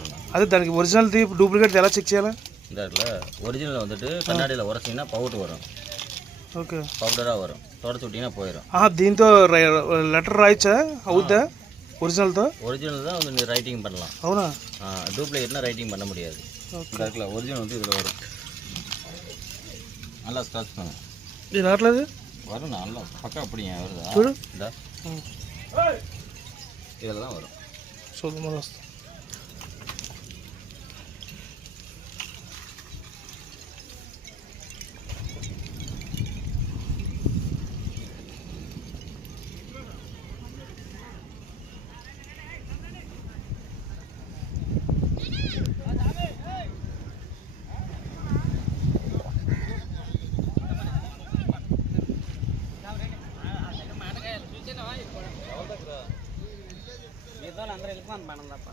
வரும். அது దానికి ఒరిజినల్ ది డూప్లికేట్ ఎలా చెక్ చేయాలి? இந்த ஒரிஜினல் வந்துட்டு கண்ணாடியில் உரைச்சிங்கன்னா பவுடர் வரும். ఓకే పౌడరా వరం తోడచి విట్టినా పోయిரும். దీంతో లెటర్ రాయచ్చా? అవుద్దా ఒరిజినల్తో? ஒரிஜினல் தான் வந்து ரைட்டிங் பண்ணலாம். అవునా? டூப்ளிகேட்னா ரைட்டிங் பண்ண முடியாது. இந்த இருக்குல்ல ஒரிஜினல் வந்து இதில் வரும். நல்லா ஸ்க்ராட்ச் பண்ணும். இது రావట్లేదు? வரும் நல்லா பக்கா அப்படியே வருதா? చూడు இந்த இதில் தான் வரும். చూద్దాం వస్తా. అందరూ వెళ్ళిపోయింది మనం తప్ప.